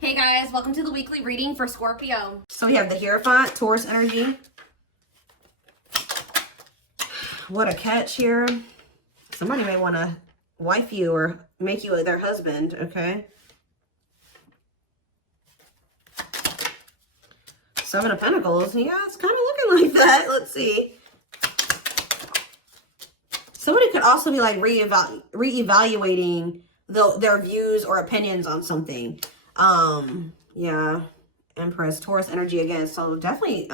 Hey guys, welcome to the weekly reading for Scorpio. So we have the Hierophant, Taurus energy. What a catch here. Somebody may want to wife you or make you their husband, okay? Seven of Pentacles. Yeah, it's kind of looking like that. Let's see. Somebody could also be like reevaluating their views or opinions on something. Yeah, Empress, Taurus energy again. So definitely,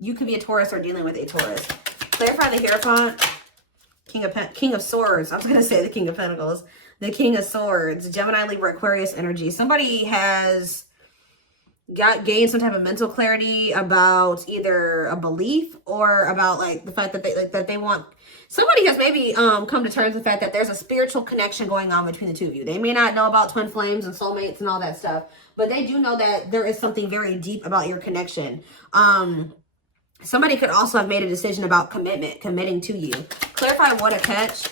you could be a Taurus or dealing with a Taurus. Clarify the Hierophant, King of Swords. I was gonna say the King of Pentacles, the King of Swords, Gemini, Libra, Aquarius energy. Somebody has gained some type of mental clarity about either a belief or about like the fact that they want. Somebody has maybe come to terms with the fact that there's a spiritual connection going on between the two of you. They may not know about twin flames and soulmates and all that stuff, but they do know that there is something very deep about your connection. Somebody could also have made a decision about committing to you. Clarify what a catch.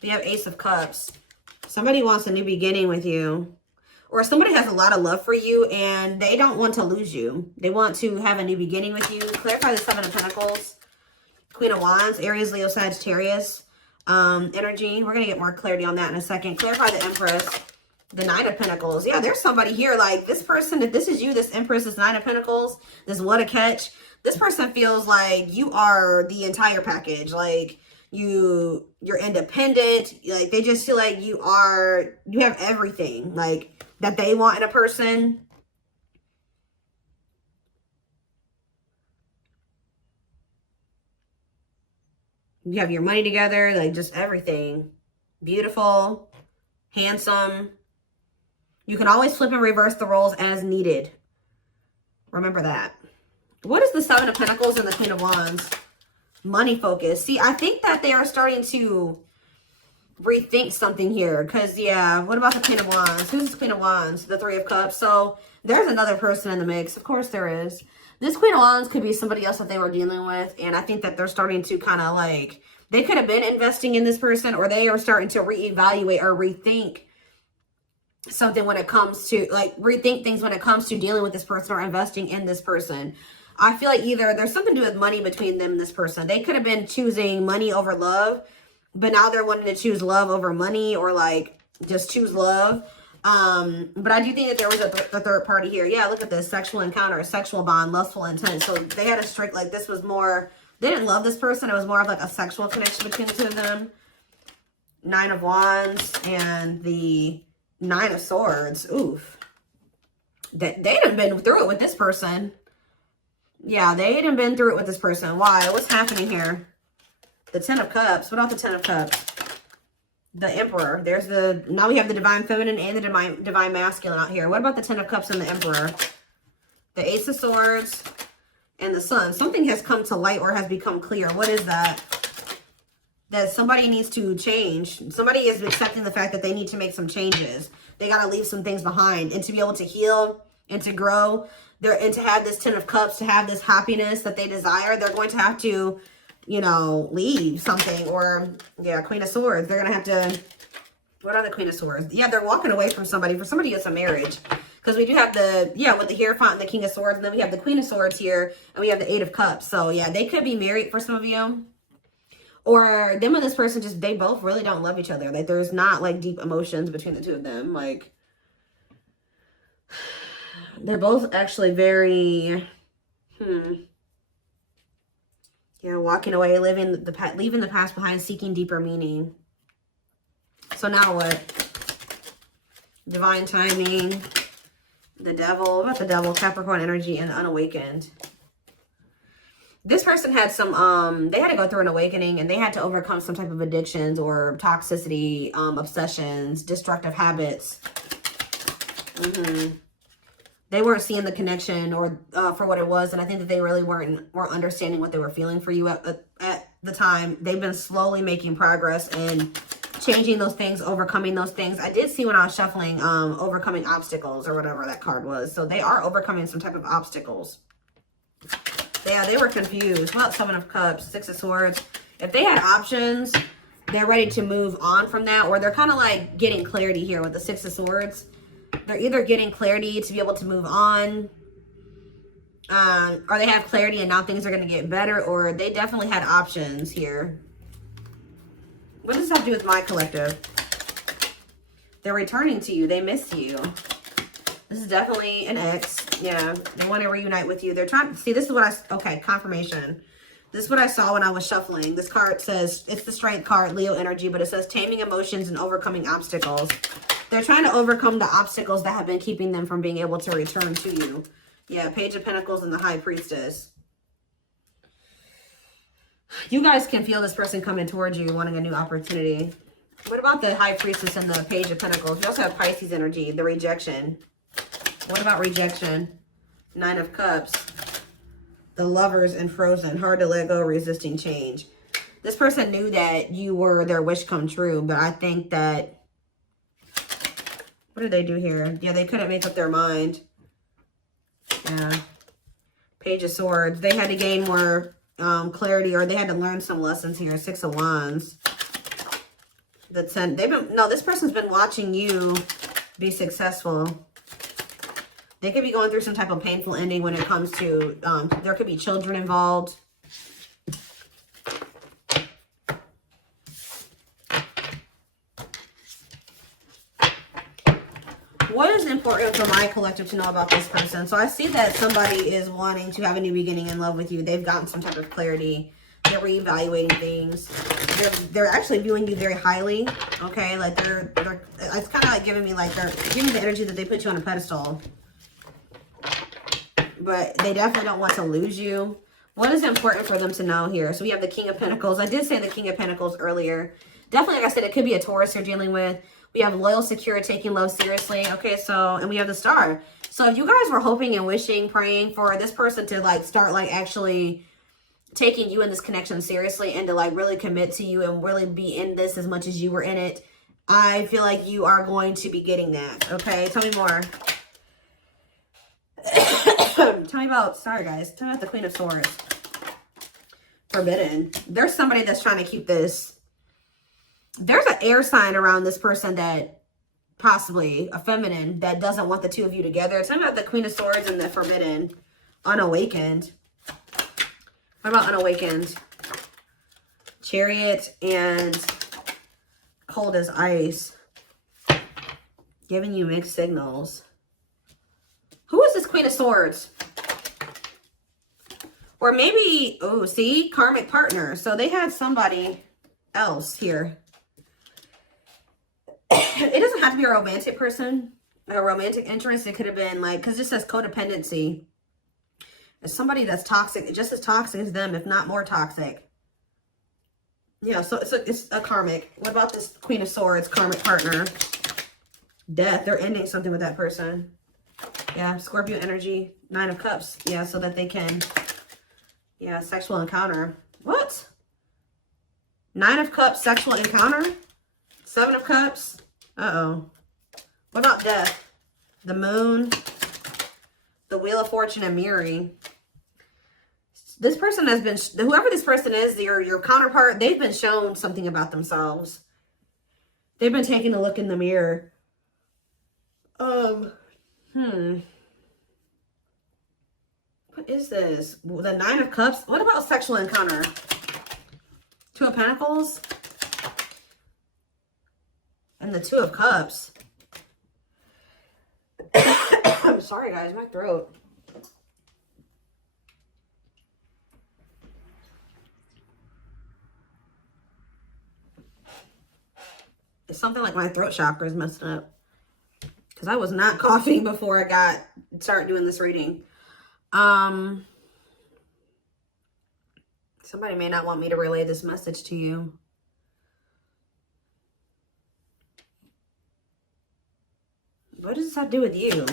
We have Ace of Cups. Somebody wants a new beginning with you. Or somebody has a lot of love for you and they don't want to lose you. They want to have a new beginning with you. Clarify the Seven of Pentacles. Queen of Wands, Aries, Leo, Sagittarius energy. We're going to get more clarity on that in a second. Clarify the Empress, the Nine of Pentacles. Yeah, there's somebody here like this person. If this is you, this Empress, this Nine of Pentacles, this what a catch. This person feels like you are the entire package. Like you're independent. Like they just feel like you have everything like that they want in a person. You have your money together, like just everything. Beautiful, handsome. You can always flip and reverse the roles as needed. Remember that. What is the Seven of Pentacles and the Queen of Wands? Money focus. See, I think that they are starting to rethink something here. Because, yeah, what about the Queen of Wands? Who's the Queen of Wands? The Three of Cups. So, there's another person in the mix. Of course there is. This Queen of Wands could be somebody else that they were dealing with. And I think that they're starting to kind of like, they could have been investing in this person or they are starting to reevaluate or rethink something when it comes to, like, rethink things when it comes to dealing with this person or investing in this person. I feel like either there's something to do with money between them and this person. They could have been choosing money over love, but now they're wanting to choose love over money or, like, just choose love. But I do think that there was a third party here. Yeah, look at this. Sexual encounter, sexual bond, lustful intent. So they had a strict, like this was more, they didn't love this person. It was more of like a sexual connection between the two of them. Nine of Wands and the Nine of Swords. Oof. They done been through it with this person. Yeah, they done been through it with this person. Why? What's happening here? The Ten of Cups. What about the Ten of Cups? The Emperor. There's the, now we have the Divine Feminine and the Divine Masculine out here. What about the Ten of Cups and the Emperor? The Ace of Swords and the Sun. Something has come to light or has become clear. What is that? That somebody needs to change. Somebody is accepting the fact that they need to make some changes. They got to leave some things behind. And to be able to heal and to grow, and to have this Ten of Cups, to have this happiness that they desire, they're going to have to, you know, leave something. Or, yeah, Queen of Swords. They're going to have to, what are the Queen of Swords? Yeah, they're walking away from somebody. For somebody, it's a marriage. Because we do have the, yeah, with the Hierophant and the King of Swords. And then we have the Queen of Swords here. And we have the Eight of Cups. So, yeah, they could be married for some of you. Or them and this person just, they both really don't love each other. Like, there's not, like, deep emotions between the two of them. Like, they're both actually very, yeah, walking away, leaving the past behind, seeking deeper meaning. So now what? Divine timing, the Devil. What about the Devil? Capricorn energy and unawakened. This person had some, they had to go through an awakening and they had to overcome some type of addictions or toxicity, obsessions, destructive habits. They weren't seeing the connection or for what it was. And I think that they really weren't understanding what they were feeling for you at the time. They've been slowly making progress and changing those things, overcoming those things. I did see when I was shuffling, overcoming obstacles or whatever that card was. So they are overcoming some type of obstacles. Yeah, they were confused. Well, Seven of Cups, Six of Swords. If they had options, they're ready to move on from that. Or they're kind of like getting clarity here with the Six of Swords. They're either getting clarity to be able to move on, or they have clarity and now things are going to get better, or they definitely had options here. What does this have to do with my collective? They're returning to you. They miss you. This is definitely an ex. Yeah, they want to reunite with you. They're trying to see. This is what I, okay, confirmation. This is what I saw when I was shuffling. This card says, it's the Strength card, Leo energy, but it says taming emotions and overcoming obstacles. They're trying to overcome the obstacles that have been keeping them from being able to return to you. Yeah, Page of Pentacles and the High Priestess. You guys can feel this person coming towards you, wanting a new opportunity. What about the High Priestess and the Page of Pentacles? You also have Pisces energy, the rejection. What about rejection? Nine of Cups. The Lovers and Frozen. Hard to let go, resisting change. This person knew that you were their wish come true, but I think that... What did they do here? Yeah, they couldn't make up their mind. Yeah. Page of Swords. They had to gain more clarity, or they had to learn some lessons here. Six of Wands. The 10. This person's been watching you be successful. They could be going through some type of painful ending when it comes to, there could be children involved. What is important for my collective to know about this person? So I see that somebody is wanting to have a new beginning in love with you. They've gotten some type of clarity. They're reevaluating things. They're actually viewing you very highly. Okay, like it's kind of like giving me like they're giving me the energy that they put you on a pedestal. But they definitely don't want to lose you. What is important for them to know here? So we have the King of Pentacles. I did say the King of Pentacles earlier. Definitely, like I said, it could be a Taurus you're dealing with. We have loyal, secure, taking love seriously. Okay, so, and we have the Star. So if you guys were hoping and wishing, praying for this person to like start like actually taking you in this connection seriously and to like really commit to you and really be in this as much as you were in it, I feel like you are going to be getting that. Okay, tell me more. Tell me about, sorry guys, tell me about the Queen of Swords. Forbidden. There's somebody that's trying to keep this. There's an air sign around this person that possibly a feminine that doesn't want the two of you together. Tell me about the Queen of Swords and the Forbidden. Unawakened. What about unawakened? Chariot and cold as ice. Giving you mixed signals. Who is this Queen of Swords? Or maybe, oh, see? Karmic partner. So they had somebody else here. It doesn't have to be a romantic person. A romantic interest. It could have been like, because it says codependency. It's somebody that's toxic. Just as toxic as them, if not more toxic. Yeah, so it's a karmic. What about this Queen of Swords, karmic partner? Death. They're ending something with that person. Yeah, Scorpio energy, Nine of Cups. Yeah, so that they can, yeah, sexual encounter. What? Nine of Cups, sexual encounter? Seven of Cups. Uh-oh. What about death? The Moon, the Wheel of Fortune, and Mirroring. This person has been, whoever this person is, your counterpart, they've been shown something about themselves. They've been taking a look in the mirror. What is this? The Nine of Cups. What about sexual encounter? Two of Pentacles. And the Two of Cups. I'm sorry, guys. My throat. It's something like my throat chakra is messed up. Because I was not coughing before I started doing this reading. Somebody may not want me to relay this message to you. What does this have to do with you?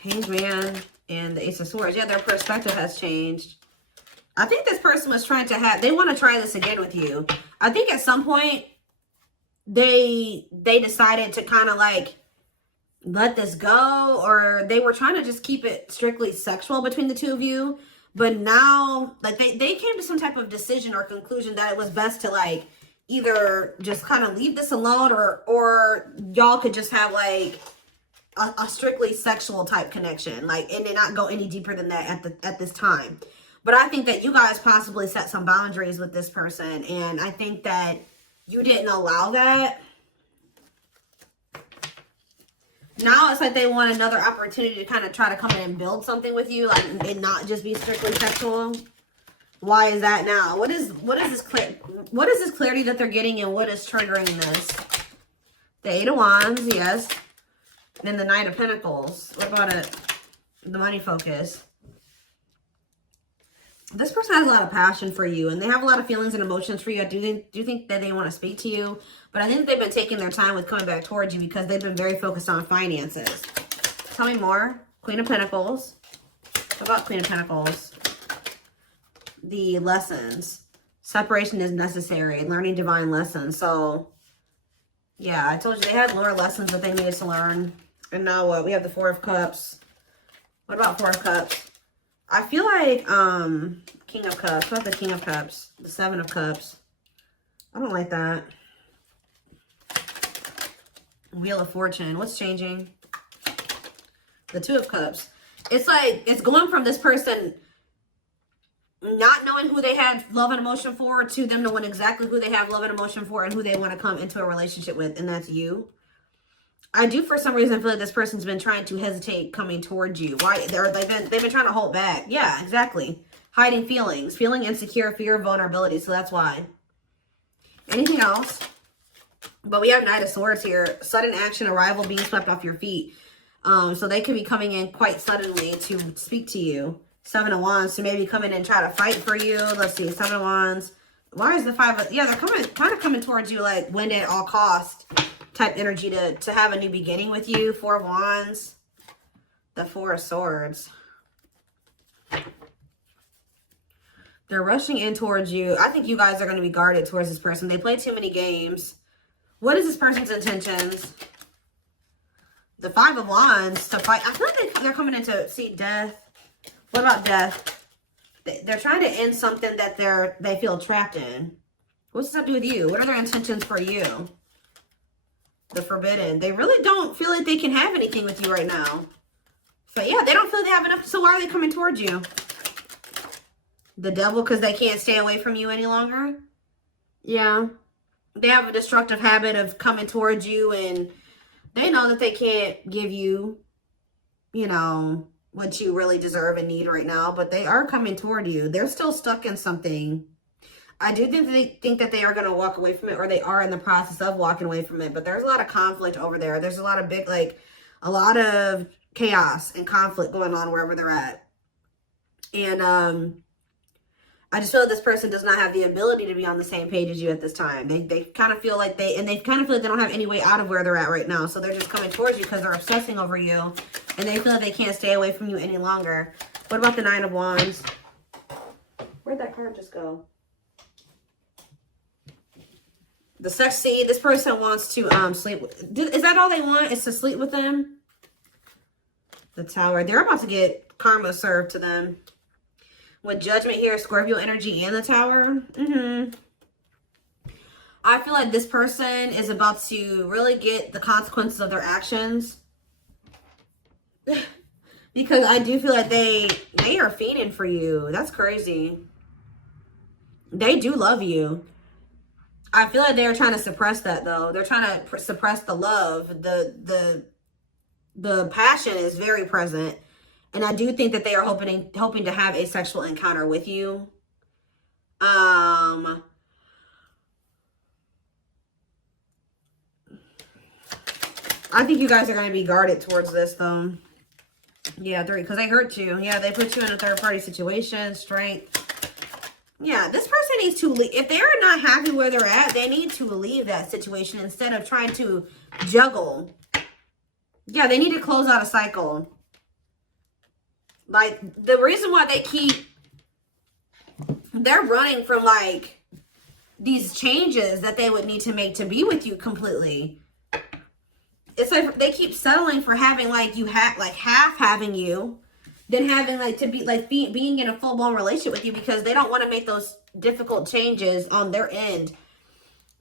Hanged Man and the Ace of Swords. Yeah, their perspective has changed. I think this person was trying to they want to try this again with you. I think at some point, they decided to kind of like let this go, or they were trying to just keep it strictly sexual between the two of you. But now, like they came to some type of decision or conclusion that it was best to like either just kind of leave this alone, or y'all could just have like a strictly sexual type connection, like, and then not go any deeper than that at this time. But I think that you guys possibly set some boundaries with this person, and I think that you didn't allow that. Now it's like they want another opportunity to kind of try to come in and build something with you, like, and not just be strictly sexual. Why is that now? What is this clarity that they're getting, and what is triggering this? The Eight of Wands, yes. And then the Knight of Pentacles. What about it? The money focus. This person has a lot of passion for you, and they have a lot of feelings and emotions for you. I do think that they want to speak to you, but I think they've been taking their time with coming back towards you because they've been very focused on finances. Tell me more. Queen of Pentacles. What about Queen of Pentacles? The lessons. Separation is necessary. Learning divine lessons. So, yeah, I told you they had more lessons that they needed to learn. And now what? We have the Four of Cups. What about Four of Cups? I feel like King of Cups. What about the King of Cups? The Seven of Cups. I don't like that. Wheel of Fortune. What's changing? The Two of Cups. It's like it's going from this person not knowing who they had love and emotion for to them knowing exactly who they have love and emotion for and who they want to come into a relationship with, and that's you. I do, for some reason, feel like this person's been trying to hesitate coming towards you. Why? They've been trying to hold back. Yeah, exactly. Hiding feelings. Feeling insecure, fear of vulnerability. So that's why. Anything else? But we have Knight of Swords here. Sudden action, arrival, being swept off your feet. So they could be coming in quite suddenly to speak to you. Seven of Wands to maybe come in and try to fight for you. Let's see. Seven of Wands. Why is the Five of... Yeah, they're kind of coming towards you like win at all cost type energy to have a new beginning with you. Four of Wands. The Four of Swords. They're rushing in towards you. I think you guys are going to be guarded towards this person. They play too many games. What is this person's intentions? The Five of Wands to fight. I feel like they're coming in to see death. What about death? They're trying to end something that they feel trapped in. What's this have to do with you? What are their intentions for you? The Forbidden. They really don't feel like they can have anything with you right now. So yeah, they don't feel they have enough. So why are they coming towards you? The Devil, because they can't stay away from you any longer. Yeah. They have a destructive habit of coming towards you, and they know that they can't give you, you know, what you really deserve and need right now, but they are coming toward you. They're still stuck in something. I do think that they are going to walk away from it, or they are in the process of walking away from it, but there's a lot of conflict over there. There's a lot of a lot of chaos and conflict going on wherever they're at. And I just feel like this person does not have the ability to be on the same page as you at this time. They kind of feel like they kind of feel like they don't have any way out of where they're at right now. So they're just coming towards you because they're obsessing over you, and they feel like they can't stay away from you any longer. What about the Nine of Wands? Where'd that card just go? The sex. See, this person wants to sleep. Is that all they want? Is to sleep with them? The Tower. They're about to get karma served to them. With Judgment here, Scorpio energy and the Tower. I feel like this person is about to really get the consequences of their actions. Because I do feel like they are fiending for you. That's crazy. They do love you. I feel like they're trying to suppress that, though. They're trying to suppress the love. The passion is very present. And I do think that they are hoping to have a sexual encounter with you. I think you guys are going to be guarded towards this, though. Yeah, because they hurt you. Yeah, they put you in a third-party situation. Strength. Yeah, this person needs to leave. If they're not happy where they're at, they need to leave that situation instead of trying to juggle. Yeah, they need to close out a cycle. Like, the reason why they're running from, like, these changes that they would need to make to be with you completely. It's like they keep settling for having, like, half having you, than having, like, to be, like, being in a full-blown relationship with you, because they don't want to make those difficult changes on their end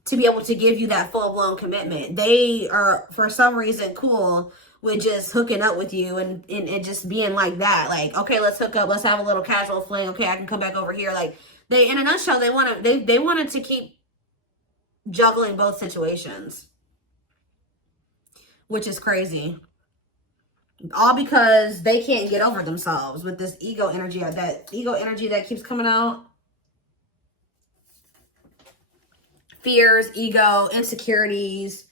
to be able to give you that full-blown commitment. They are, for some reason, cool with just hooking up with you and just being like that. Like, okay, let's hook up. Let's have a little casual fling. Okay, I can come back over here. Like, they, in a nutshell, they wanted to keep juggling both situations, which is crazy. All because they can't get over themselves with this ego energy, that keeps coming out. Fears, ego, insecurities,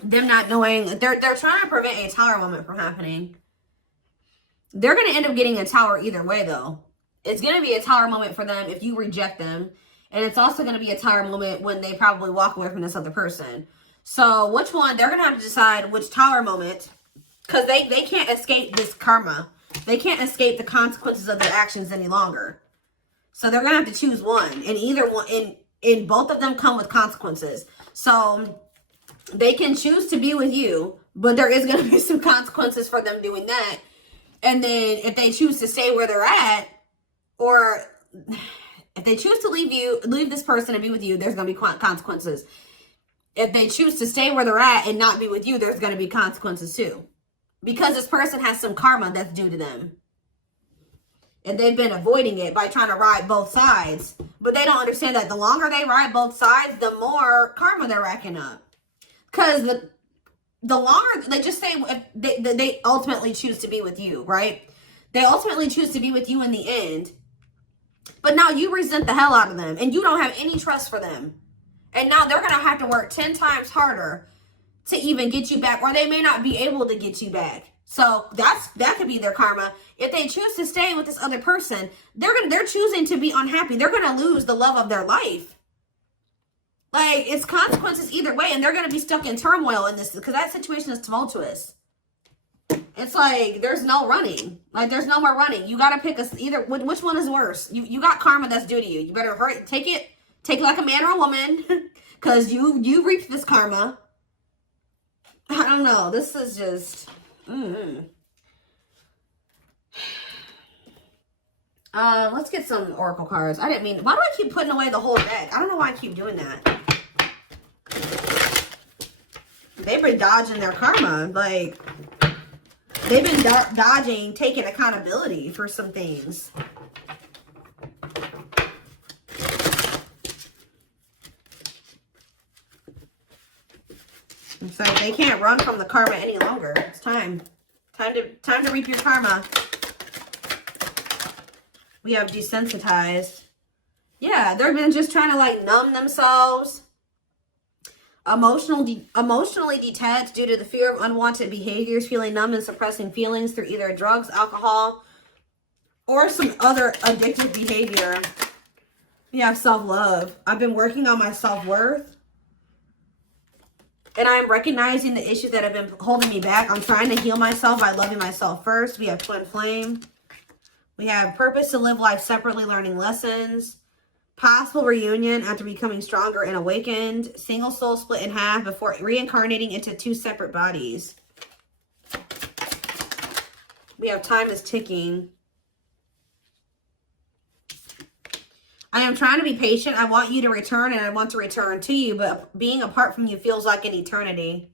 them not knowing. They're trying to prevent a tower moment from happening. They're going to end up getting a tower either way, though. It's going to be a tower moment for them if you reject them. And it's also going to be a tower moment when they probably walk away from this other person. So which one? They're going to have to decide which tower moment. Because they can't escape this karma. They can't escape the consequences of their actions any longer. So they're going to have to choose one. And either one... And both of them come with consequences. So they can choose to be with you, but there is going to be some consequences for them doing that. And then if they choose to stay where they're at, or if they choose to leave this person and be with you, there's going to be consequences. If they choose to stay where they're at and not be with you, there's going to be consequences too. Because this person has some karma that's due to them. And they've been avoiding it by trying to ride both sides. But they don't understand that the longer they ride both sides, the more karma they're racking up. Because the longer, they just say, if they ultimately choose to be with you, right? They ultimately choose to be with you in the end. But now you resent the hell out of them. And you don't have any trust for them. And now they're going to have to work 10 times harder to even get you back. Or they may not be able to get you back. So that could be their karma. If they choose to stay with this other person, they're choosing to be unhappy. They're going to lose the love of their life. Like, it's consequences either way, and they're going to be stuck in turmoil in this because that situation is tumultuous. It's like there's no running. Like, there's no more running. You got to pick either. Which one is worse? You got karma that's due to you. You better hurry, take it like a man or a woman, because you reaped this karma. I don't know. This is just. Let's get some oracle cards. I didn't mean, why do I keep putting away the whole deck? I don't know why I keep doing that. They've been dodging their karma. Like, they've been dodging taking accountability for some things. So they can't run from the karma any longer. It's time. Time to reap your karma. We have desensitized. Yeah, they're been just trying to like numb themselves. Emotionally detached due to the fear of unwanted behaviors, feeling numb and suppressing feelings through either drugs, alcohol, or some other addictive behavior. We have self-love. I've been working on my self-worth. And I'm recognizing the issues that have been holding me back. I'm trying to heal myself by loving myself first. We have twin flame. We have purpose to live life separately, learning lessons. Possible reunion after becoming stronger and awakened. Single soul split in half before reincarnating into two separate bodies. We have time is ticking. I am trying to be patient. I want you to return and I want to return to you. But being apart from you feels like an eternity.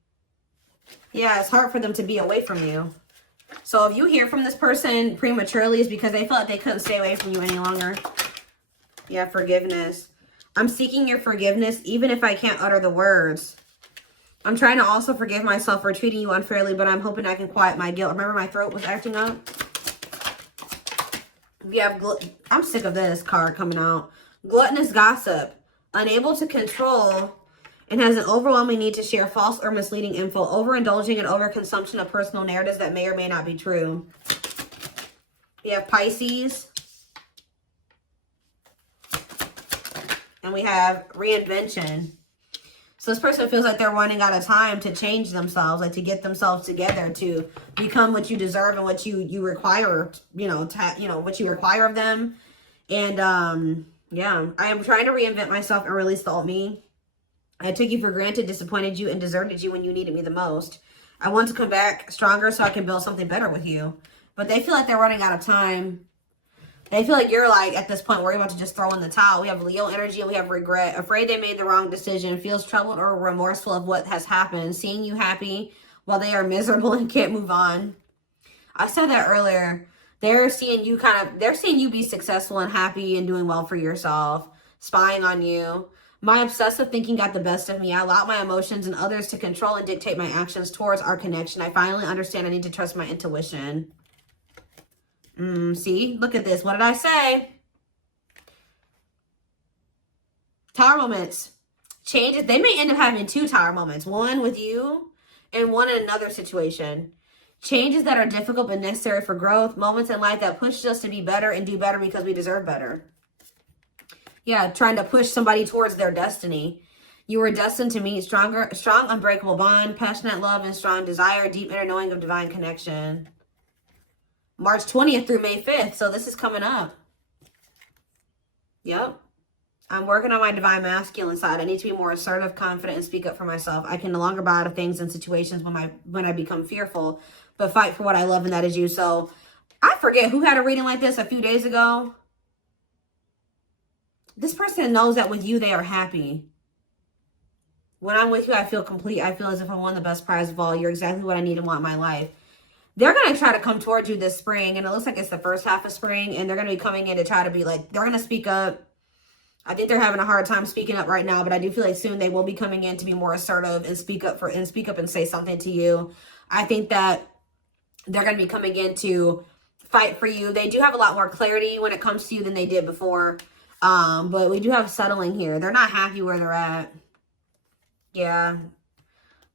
Yeah, it's hard for them to be away from you. So if you hear from this person prematurely, it's because they felt like they couldn't stay away from you any longer. Yeah, forgiveness. I'm seeking your forgiveness even if I can't utter the words. I'm trying to also forgive myself for treating you unfairly, but I'm hoping I can quiet my guilt. Remember my throat was acting up? We have, I'm sick of this card coming out. Gluttonous gossip. Unable to control and has an overwhelming need to share false or misleading info. Overindulging and overconsumption of personal narratives that may or may not be true. We have Pisces. And we have reinvention. So this person feels like they're running out of time to change themselves, like to get themselves together, to become what you deserve and what you require, what you require of them. And yeah, I am trying to reinvent myself and release the old me. I took you for granted, disappointed you, and deserted you when you needed me the most. I want to come back stronger so I can build something better with you. But they feel like they're running out of time. They feel like you're like, at this point, we're about to just throw in the towel. We have Leo energy and we have regret. Afraid they made the wrong decision. Feels troubled or remorseful of what has happened. Seeing you happy while they are miserable and can't move on. I said that earlier. They're seeing you they're seeing you be successful and happy and doing well for yourself. Spying on you. My obsessive thinking got the best of me. I allowed my emotions and others to control and dictate my actions towards our connection. I finally understand I need to trust my intuition. See? Look at this. What did I say? Tower moments. Changes. They may end up having 2 tower moments. One with you and one in another situation. Changes that are difficult but necessary for growth. Moments in life that push us to be better and do better because we deserve better. Yeah, trying to push somebody towards their destiny. You were destined to meet strong, unbreakable bond, passionate love, and strong desire, deep inner knowing of divine connection. March 20th through May 5th. So this is coming up. Yep. I'm working on my divine masculine side. I need to be more assertive, confident, and speak up for myself. I can no longer bow out of things and situations when I become fearful, but fight for what I love, and that is you. So I forget who had a reading like this a few days ago. This person knows that with you, they are happy. When I'm with you, I feel complete. I feel as if I won the best prize of all. You're exactly what I need and want in my life. They're going to try to come towards you this spring, and it looks like it's the first half of spring, and they're going to be coming in to try to be like, they're going to speak up. I think they're having a hard time speaking up right now, but I do feel like soon they will be coming in to be more assertive and speak up and say something to you. I think that they're going to be coming in to fight for you. They do have a lot more clarity when it comes to you than they did before. But we do have settling here. They're not happy where they're at. Yeah.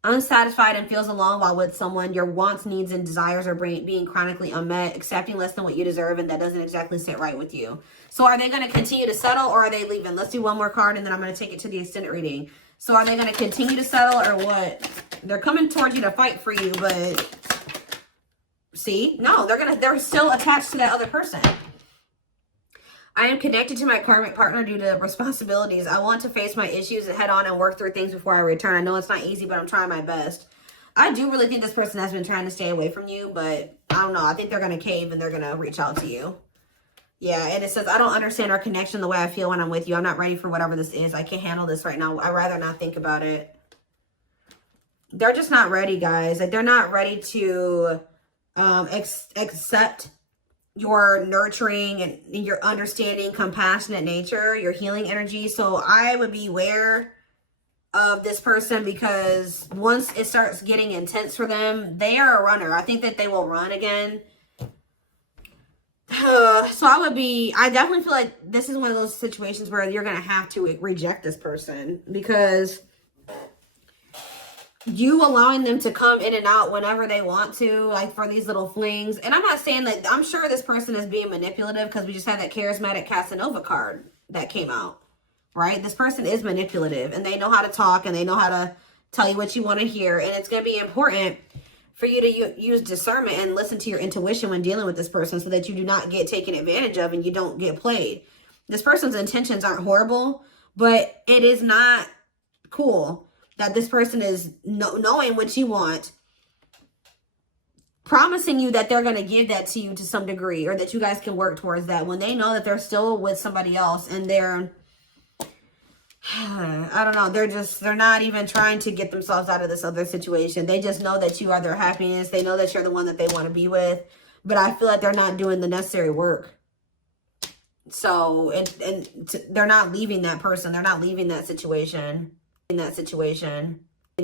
Unsatisfied and feels alone while with someone. Your wants, needs, and desires are being chronically unmet. Accepting less than what you deserve, and that doesn't exactly sit right with you. So are they going to continue to settle, or are they leaving? Let's do one more card, and then I'm going to take it to the extended reading. So are they going to continue to settle, or what? They're coming towards you to fight for you, but see? No, they're still attached to that other person. I am connected to my karmic partner due to responsibilities. I want to face my issues head on and work through things before I return. I know it's not easy, but I'm trying my best. I do really think this person has been trying to stay away from you, but I don't know. I think they're going to cave and they're going to reach out to you. Yeah, and it says, I don't understand our connection the way I feel when I'm with you. I'm not ready for whatever this is. I can't handle this right now. I'd rather not think about it. They're just not ready, guys. Like, they're not ready to accept your nurturing and your understanding, compassionate nature, your healing energy. So I would be aware of this person, because once it starts getting intense for them, they are a runner. I think that they will run again. So I definitely feel like this is one of those situations where you're going to have to reject this person, because you allowing them to come in and out whenever they want to, like for these little flings. And I'm not saying that, I'm sure this person is being manipulative, because we just had that charismatic Casanova card that came out, right? This person is manipulative, and they know how to talk, and they know how to tell you what you want to hear. And it's going to be important for you to use discernment and listen to your intuition when dealing with this person, so that you do not get taken advantage of and you don't get played. This person's intentions aren't horrible, but it is not cool that this person is knowing what you want, promising you that they're going to give that to you to some degree, or that you guys can work towards that, when they know that they're still with somebody else, and they're, I don't know, they're not even trying to get themselves out of this other situation. They just know that you are their happiness. They know that you're the one that they want to be with, but I feel like they're not doing the necessary work. So, they're not leaving that person. They're not leaving that situation. In that situation.